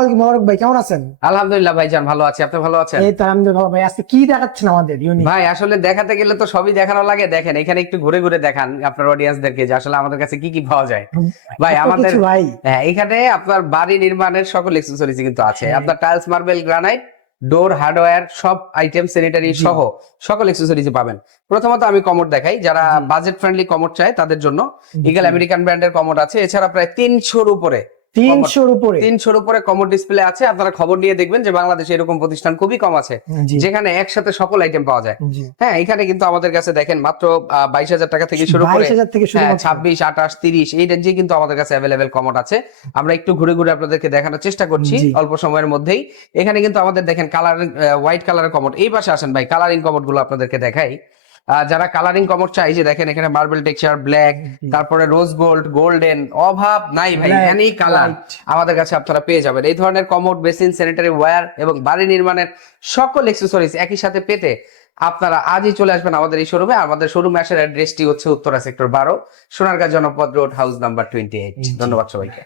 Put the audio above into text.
আসসালামু আলাইকুম মোবারক ভাই, কেমন আছেন? আলহামদুলিল্লাহ ভাইজান, ভালো আছি। আপনি ভালো আছেন? এই তো আলহামদুলিল্লাহ ভাই। আজকে কি দেখাচ্ছেন আমাদের ইউনিক? ভাই আসলে দেখাতে গেলে তো সবই দেখানো লাগে। দেখেন এখানে একটু ঘুরে ঘুরে দেখান আপনার অডিয়েন্সদেরকে যে আসলে আমাদের কাছে কি কি পাওয়া যায়। ভাই এত আমাদের কিছু ভাই। হ্যাঁ, এখানে আপনার বাড়ি নির্মাণের সকল অ্যাকসেসরিজ কিন্তু আছে। হ্যাঁ। আপনার টাইলস, মার্বেল, গ্রানাইট, ডোর, হার্ডওয়্যার সব আইটেম, স্যানিটারি জি। সহ সকল অ্যাকসেসরিজ পাবেন। প্রথমত আমি কমোড দেখাই, যারা জি। বাজেট ফ্রেন্ডলি কমোড চায় তাদের জন্য ইগল জি। আমেরিকান ব্র্যান্ডের কমোড আছে। এছাড়া প্রায় 300-র উপরে 300-র উপরে। 300-র উপরে কমোড ডিসপ্লে আছে। আপনারা খবর নিয়ে দেখবেন যে বাংলাদেশে এরকম প্রতিষ্ঠান খুবই কম আছে জি। যেখানে একসাথে সকল আইটেম পাওয়া যায়। জি। হ্যাঁ, এখানে কিন্তু আমাদের কাছে দেখেন মাত্র 22,000 টাকা থেকে শুরু করে 22,000 থেকে শুরু মাত্র। 26, 28, 30 এই রেঞ্জে কিন্তু আমাদের কাছে অ্যাভেলেবেল কমোড আছে। আমরা একটু ঘুরে ঘুরে আপনাদেরকে দেখানোর চেষ্টা করছি জি। অল্প সময়ের মধ্যেই। এখানে কিন্তু আমাদের দেখেন কালার, হোয়াইট কালারের কমোড। এই পাশে আসেন ভাই, কালারিং কমোড গুলো আপনাদেরকে দেখাই। যারা কালারিং কমোড চাই, যে দেখেন এখানে মার্বেল টেক্সচার, ব্ল্যাক, তারপরে রোজ গোল্ড, গোল্ডেন, অভাব নাই ভাই, Black, এনি কালার white। আমাদের কাছে আপনারা পেয়ে যাবেন। এই ধরনের কমোড, বেসিন, স্যানিটারি ওয়্যার এবং বাড়ি নির্মাণের সকল অ্যাকসেসরিজ একই সাথে পেতে আপনারা আজই চলে আসবেন আমাদের এই শোরুমে। আমাদের শোরুমে আসার অ্যাড্রেসটি হচ্ছে উত্তরা সেক্টর 12, সোনারগাঁ জনপদ রোড, হাউস নাম্বার 28। ধন্যবাদ সবাইকে।